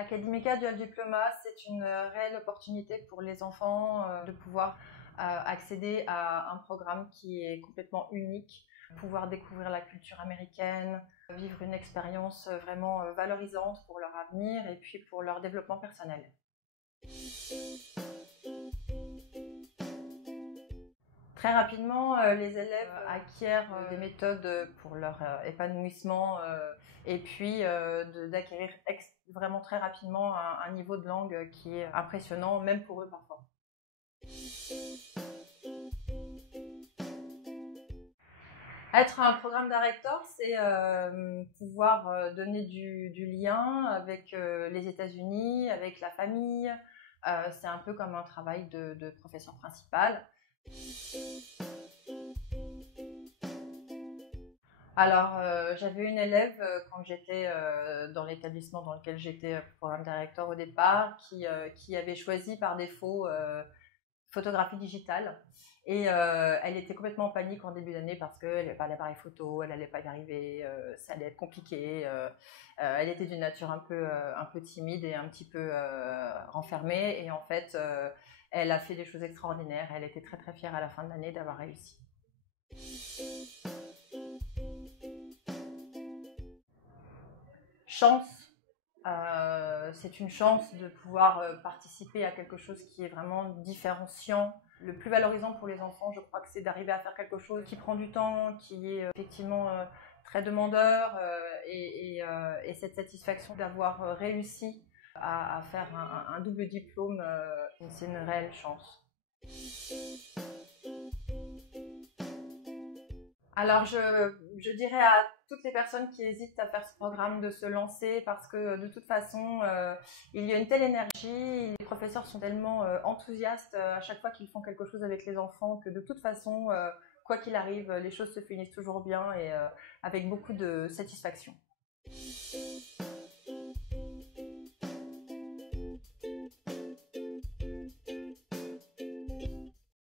Academica Dual Diploma, c'est une réelle opportunité pour les enfants de pouvoir accéder à un programme qui est complètement unique, pouvoir découvrir la culture américaine, vivre une expérience vraiment valorisante pour leur avenir et puis pour leur développement personnel. Très rapidement, les élèves acquièrent des méthodes pour leur épanouissement et puis d'acquérir vraiment très rapidement un niveau de langue qui est impressionnant, même pour eux parfois. Être un programme director, c'est pouvoir donner du lien avec les États-Unis, avec la famille. C'est un peu comme un travail de professeur principal. Alors, j'avais une élève quand j'étais dans l'établissement dans lequel j'étais programme directeur au départ, qui avait choisi par défaut photographie digitale. Et elle était complètement en panique en début d'année parce qu'elle n'avait pas d'appareil photo, elle n'allait pas y arriver, ça allait être compliqué. Elle était d'une nature un peu timide et un petit peu renfermée. Et en fait, elle a fait des choses extraordinaires. Elle était très très fière à la fin de l'année d'avoir réussi. Chance. C'est une chance de pouvoir participer à quelque chose qui est vraiment différenciant. Le plus valorisant pour les enfants, je crois que c'est d'arriver à faire quelque chose qui prend du temps, qui est effectivement très demandeur et cette satisfaction d'avoir réussi à faire un double diplôme, c'est une réelle chance. Alors, je dirais à toutes les personnes qui hésitent à faire ce programme de se lancer parce que de toute façon, il y a une telle énergie, les professeurs sont tellement enthousiastes à chaque fois qu'ils font quelque chose avec les enfants que de toute façon, quoi qu'il arrive, les choses se finissent toujours bien et avec beaucoup de satisfaction.